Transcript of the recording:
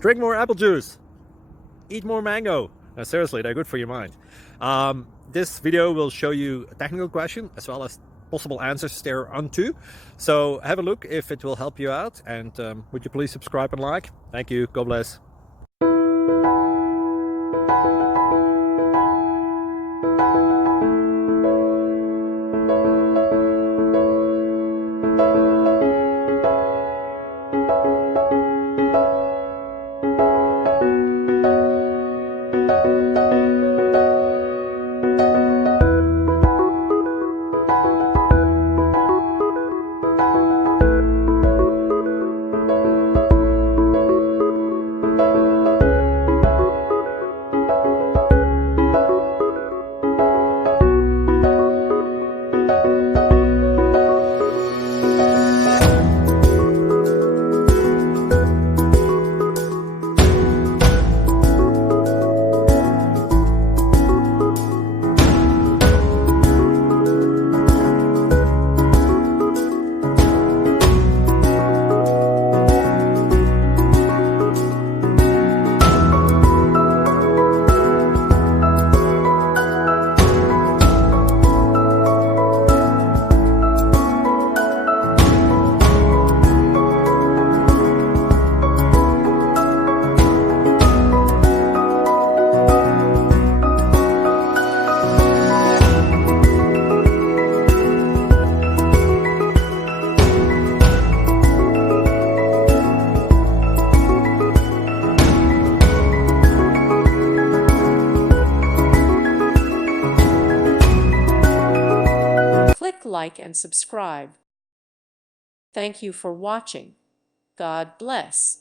Drink more apple juice. Eat more mango. No, seriously, they're good for your mind. This video will show you a technical question as well as possible answers thereunto. So have a look if it will help you out, and would you please subscribe and like? Thank you. God bless. Click like and subscribe. Thank you for watching. God bless.